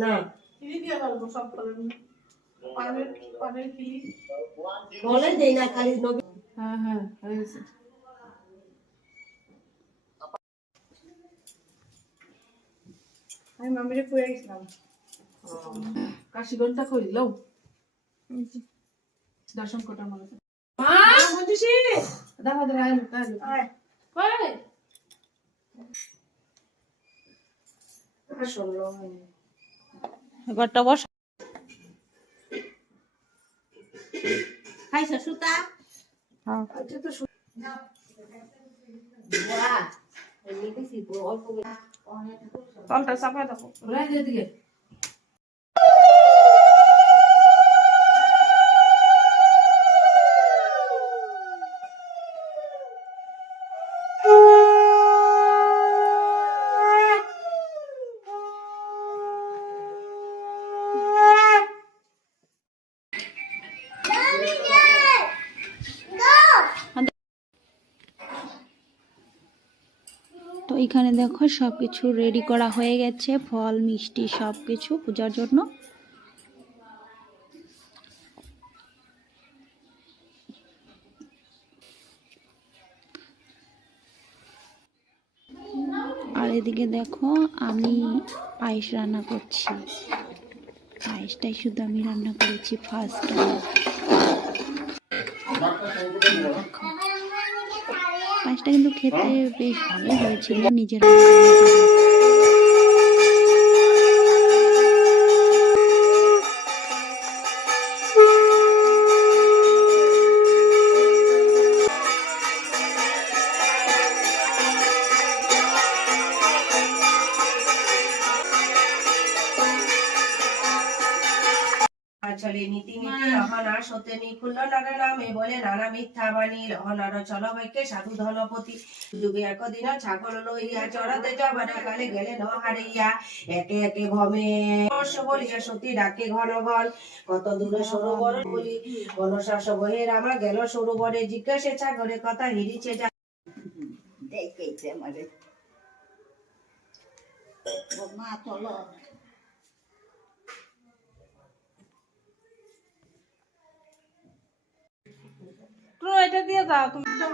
না বলে দেই না খালি হ্যাঁ হ্যাঁ হয়ে গেছে। আমি মামিরে কইয়া গেছিলাম কাশি ঘন্টা কই লও দর্শন কোটার মনে মা বুঝিছি দাও দাও আয় আয় কই আসলো এবারটা বস খাইছ সুতা হ্যাঁ আচ্ছা তো না বাহ এই দেখি অল্প তলটা চাপা দাও রাই দে দিকে তো এখানে দেখো সবকিছু রেডি করা হয়ে গেছে, ফল মিষ্টি সবকিছু পূজার জন্য। আর এদিকে দেখো আমি পায়েস রান্না করছি, পায়েসটাই শুধু আমি রান্না করেছি ফার্স্ট টাইম। পায়েসটা কিন্তু খেতে বেশ ভালো হয়েছিল, নিজের চলে নীতি নীতি অহনা সত্যনি খুল্ল নারে নামে বলে নানা মিথ্যা বাণী অহনার চল বৈকে সাধু ধনপতি যুগে একদিন ছাগল লইয়া চড়াতে যাবার কালে গেলে ন হারিয়া একে একে ভমে বলিয়া সতী ডাকে ঘন ঘন কত দূরে সরোবর বলি বনশ্বাস বহে রামা গেল সরোবরে জিজ্ঞাসে ছাগলের কথা হিরিছে যা দেখেছে আমারে মা চলো এটা দিয়ে দাও তুমি না